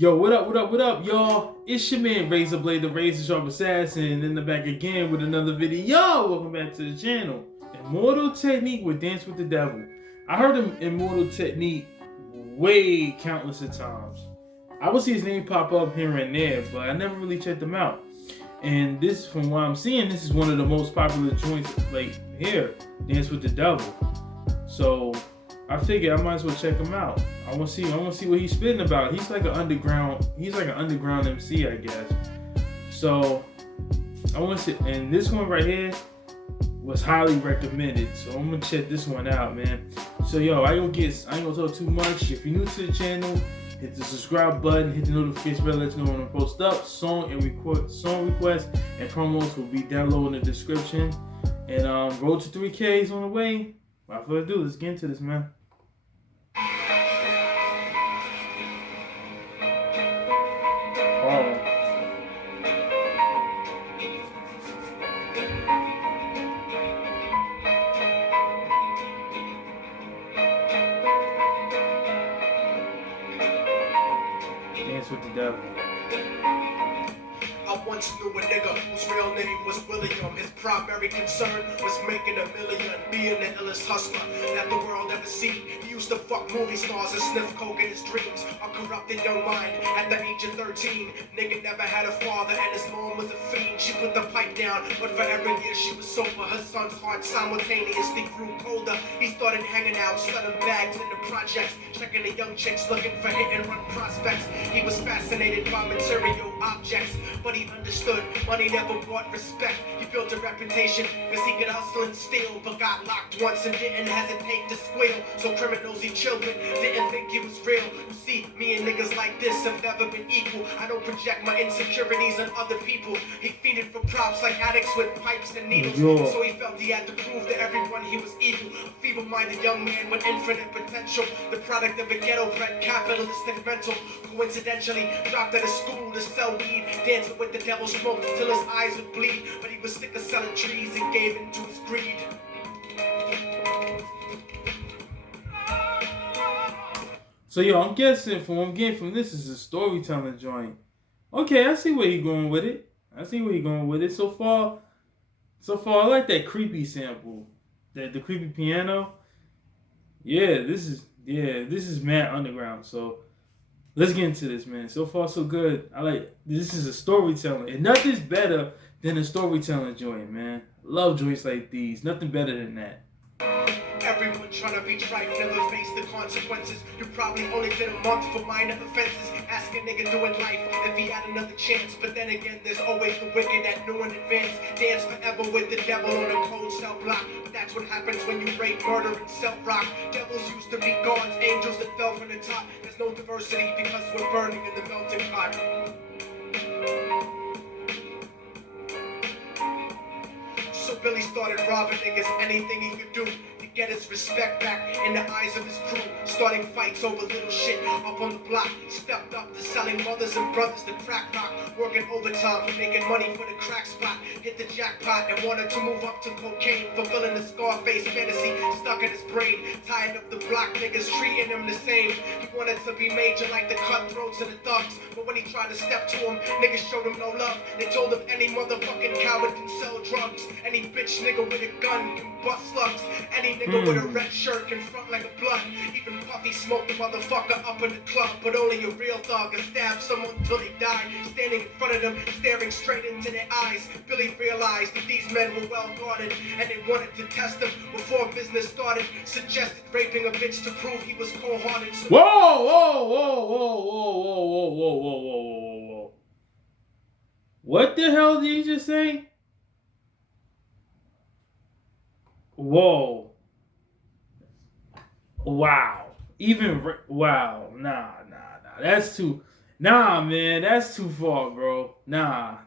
Yo, what up, what up, what up, y'all? It's your man Razorblade, the Razor Sharp Assassin, in the back again with another video. Yo, welcome back to the channel. Immortal technique with Dance with the Devil. I heard Immortal technique way countless of times. I would see his name pop up here and there, but I never really checked him out. And this, from what I'm seeing, this is one of the most popular joints like here, Dance with the Devil. So I figured I might as well check him out. I want to see what he's spitting about. He's like an underground MC, I guess. So I want to see, and this one right here was highly recommended. So I'm gonna check this one out, man. So yo, I ain't gonna talk too much. If you're new to the channel, hit the subscribe button, hit the notification bell, let you know when I post up. Song requests and promos will be down below in the description. And road to 3K is on the way. Without further ado, let's get into this, man. Dance with the Devil. I once knew a nigga whose real name was William. His primary concern was making $1 million, being the illest hustler that the world ever seen. He used to fuck movie stars and sniff coke in his dreams. A corrupted young mind at the age of 13. Nigga never had a father and his mom was a fiend. She put the pipe down, but for every year she was sober, her son's heart simultaneously grew colder. He started hanging out, selling bags in the projects, checking the young chicks looking for hit and run prospects. He was fascinated by material objects, but he understood money never brought respect. He built a reputation because he could hustle and steal, but got locked once and didn't hesitate to squeal. So criminals he chilled with didn't think he was real. You see, me and niggas like this have never been equal. I don't project my insecurities on other people. He feeded for props like addicts with pipes and needles. So he felt he had to prove to everyone he was evil. A feeble-minded young man with infinite potential, the product of a ghetto-bred capitalistic mental. Coincidentally, dropped out of school to sell weed, dancing with the devil, smoked till his eyes would bleed. But he was sick of selling trees and gave in to his greed. So yo, I'm guessing from what I'm getting from this is a storytelling joint. Okay, I see where he going with it. So far, I like that creepy sample, the creepy piano. Yeah, this is mad underground. So let's get into this, man. So far, so good. I like this is a storytelling, and nothing's better than a storytelling joint, man. Love joints like these. Nothing better than that. Everyone trying to be trite, never face the consequences. You probably only did a month for minor offenses. Ask a nigga doing life if he had another chance. But then again, there's always the wicked that knew in advance. Dance forever with the devil on a cold cell block. But that's what happens when you rape, murder, and self-rock. Devils used to be gods, angels that fell from the top. There's no diversity because we're burning in the melting pot. So Billy started robbing niggas, anything he could do to get his respect back in the eyes of his crew. Starting fights over little shit up on the block. Stepped up to selling mothers and brothers to crack rock. Working overtime, making money for the crack spot. Hit the jackpot and wanted to move up to cocaine. Fulfilling the Scarface fantasy stuck in his brain. Tired of the block niggas treating him the same. He wanted to be major like the cutthroats and the thugs. But when he tried to step to him, niggas showed him no love. They told him any motherfucking coward can sell drugs. Any bitch nigga with a gun can bust slugs. Any nigga with a red shirt can front like a blunt. Even Puffy smoked the motherfucker up in the club. But only a real thug can stab someone till they die. Standing in front of them, staring straight into their eyes. Billy realized that these men were well guarded, and they wanted to test him before business started. Suggested raping a bitch to prove he was cold-hearted. So Whoa. What the hell did you just say? Whoa. Wow. Wow. Nah. That's too. Nah, man. That's too far, bro. Nah.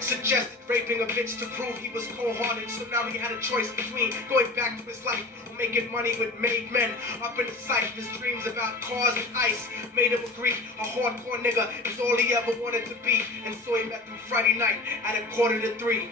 Suggested raping a bitch to prove he was cold-hearted. So now he had a choice between going back to his life or making money with made men. Up in the sight, his dreams about cars and ice made him agree a hardcore nigga is all he ever wanted to be. And so he met them Friday night at 2:45.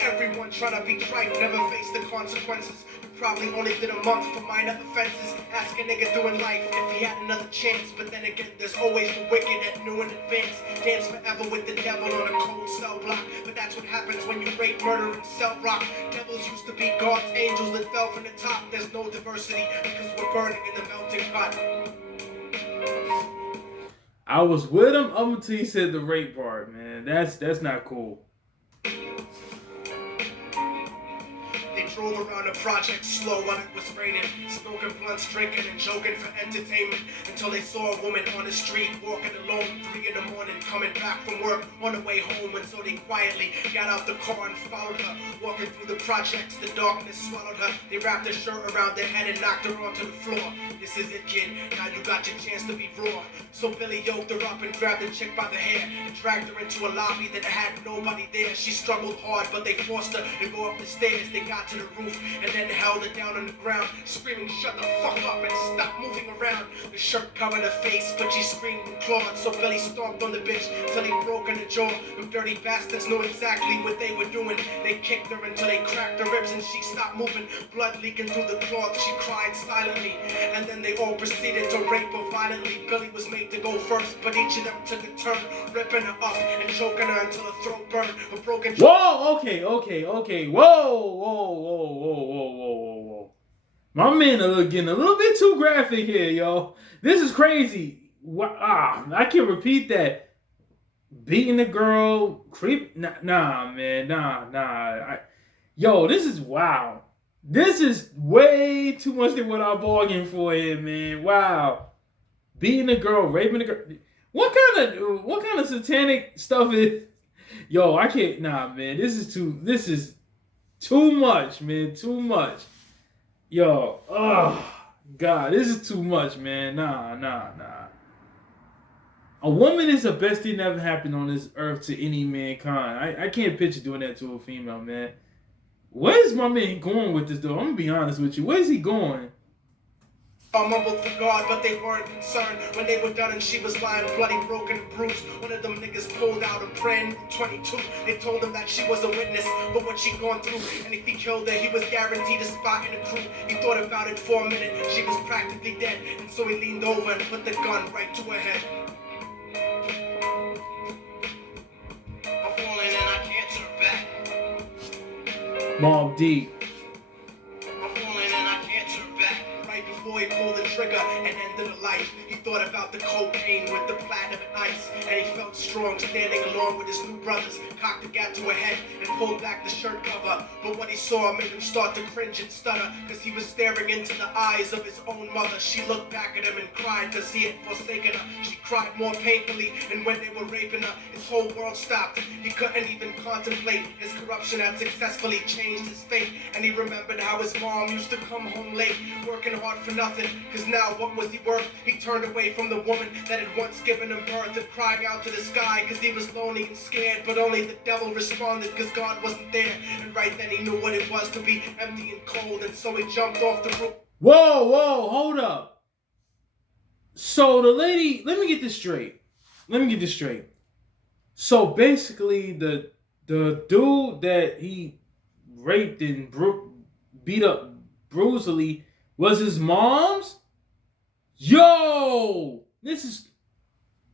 Everyone trying to be trite, never face the consequences. You probably only did a month for minor offenses. Ask a nigga doing life if he had another chance. But then again, there's always the wicked that knew in advance. Dance forever with the devil on a cold cell block. But that's what happens when you rape, murder, and sell rock. Devils used to be God's angels that fell from the top. There's no diversity because we're burning in the melting pot. I was with him up until he said the rape part, man. That's not cool. They drove around the project slow while it was raining, smoking blunts, drinking and joking for entertainment, until they saw a woman on the street walking alone 3 in the morning, coming back from work on the way home. And so they quietly got out the car and followed her, walking through the projects. The darkness swallowed her. They wrapped her shirt around their head and knocked her onto the floor. This is it, kid. Now you got your chance to be raw. So Billy yoked her up and grabbed the chick by the hair and dragged her into a lobby that had nobody there. She struggled hard, but they forced her to go up the stairs. They got to the roof and then held her down on the ground, screaming, "Shut the fuck up and stop moving around." The shirt covered her face, but she screamed and clawed. So Billy stomped on the bitch till he broke in the jaw. Them dirty bastards knew exactly what they were doing. They kicked her until they cracked her ribs and she stopped moving. Blood leaking through the cloth, she cried silently. And then they all proceeded to rape her violently. Billy was made to go first, but each of them took a turn, ripping her up and choking her until her throat burned. A broken Whoa, okay. Whoa. My man getting a little bit too graphic here, yo. This is crazy. I can repeat that. Beating the girl, nah, man. Yo, this is wow. This is way too much than what I bargained for here, man. Wow. Beating a girl, raping a girl. What kind of satanic stuff is? Yo, I can't. Nah, man. This is too much, man. Too much. Yo, oh God, this is too much, man. Nah. A woman is the best thing that ever happened on this earth to any mankind. I can't picture doing that to a female, man. Where's my man going with this, though? I'm gonna be honest with you. Where's he going? I mumbled for God, but they weren't concerned. When they were done and she was lying bloody, broken, and bruised, one of them niggas pulled out a brand new 22. They told him that she was a witness for what she'd gone through, and if he killed her, he was guaranteed a spot in the crew. He thought about it for a minute. She was practically dead, and so he leaned over and put the gun right to her head. I'm falling and I can't turn back. Mob Deep. Before he pulled the trigger and ended a life, he thought about the cocaine with the platinum and ice, and he felt strong standing along with his new brothers, cocked the gat to her head and pulled back the shirt cover. But what he saw made him start to cringe and stutter, cause he was staring into the eyes of his own mother. She looked back at him and cried cause he had forsaken her. She cried more painfully, and when they were raping her, his whole world stopped. He couldn't even contemplate. His corruption had successfully changed his fate, and he remembered how his mom used to come home late, working hard for nothing, cause now what was he worth? He turned away from the woman that had once given him birth and crying out to the sky cause he was lonely and scared, but only the devil responded cause God wasn't there. And right then he knew what it was to be empty and cold, and so he jumped off the roof. Whoa, hold up. So the lady, let me get this straight. So basically the dude that he raped and beat up brutally was his mom's? Yo! This is...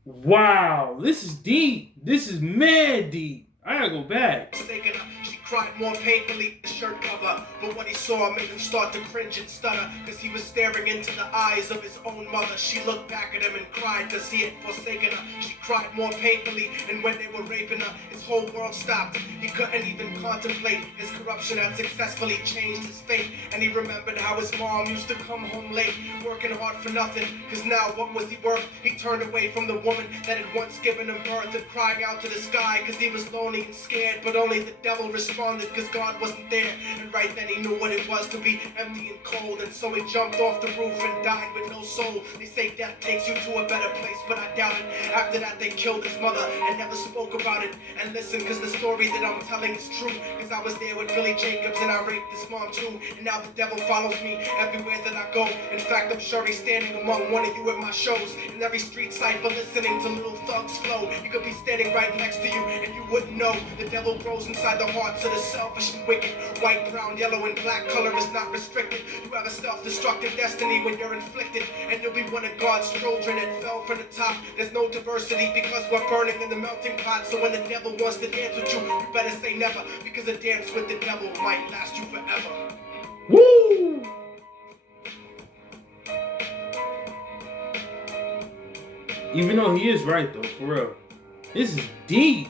Wow. This is deep. This is mad deep. I gotta go back. She cried more painfully, the shirt cover. But what he saw made him start to cringe and stutter, cause he was staring into the eyes of his own mother. She looked back at him and cried cause he had forsaken her. She cried more painfully, and when they were raping her, his whole world stopped. He couldn't even contemplate. His corruption had successfully changed his fate, and he remembered how his mom used to come home late, working hard for nothing, cause now what was he worth? He turned away from the woman that had once given him birth and crying out to the sky cause he was lonely and scared, but only the devil responded cause God wasn't there. And right then he knew what it was to be empty and cold, and so he jumped off the roof and died with no soul. They say death takes you to a better place, but I doubt it. After that they killed his mother and never spoke about it. And listen, cause the story that I'm telling is true, cause I was there with Billy Jacobs and I raped his mom too. And now the devil follows me everywhere that I go. In fact, I'm sure he's standing among one of you at my shows, in every street cipher listening to little thugs flow. You could be standing right next to you and you wouldn't know. The devil grows inside the hearts to the selfish and wicked. White, brown, yellow, and black color is not restricted. You have a self-destructive destiny when you're inflicted, and you'll be one of God's children that fell from the top. There's no diversity because we're burning in the melting pot. So when the devil wants to dance with you, you better say never, because a dance with the devil might last you forever. Woo! Even though he is right though, for real. This is deep.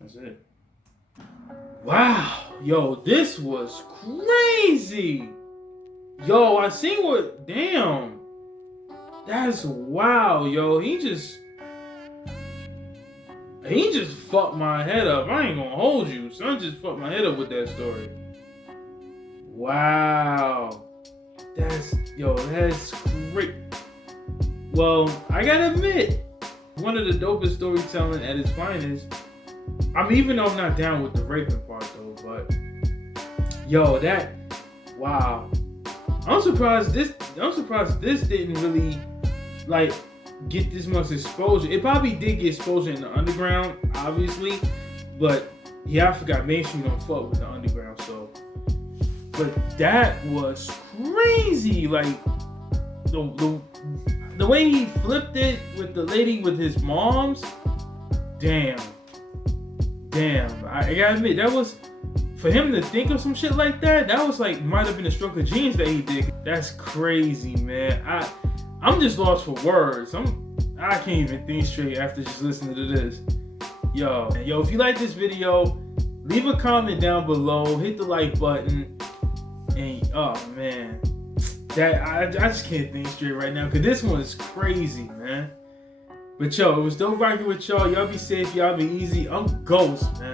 That's it. Wow. Yo, this was crazy. Yo, I seen what, damn. That's wow, yo. He just fucked my head up. I ain't gonna hold you. Son just fucked my head up with that story. Wow. That's great. Well, I gotta admit, one of the dopest storytelling at its finest. I mean, even though I'm not down with the raping part though, but yo, wow. I'm surprised this didn't really like get this much exposure. It probably did get exposure in the underground, obviously, but yeah, I forgot mainstream don't fuck with the underground, so. But that was crazy, like the way he flipped it with the lady with his mom's. Damn. I gotta admit, that was, for him to think of some shit like that, that was like, might have been a stroke of genius that he did. That's crazy, man. I'm just lost for words. I can't even think straight after just listening to this. Yo, if you like this video, leave a comment down below, hit the like button, and oh man, I just can't think straight right now because this one is crazy, man. But yo, it was dope rocking with y'all. Y'all be safe, y'all be easy. I'm Ghost, man.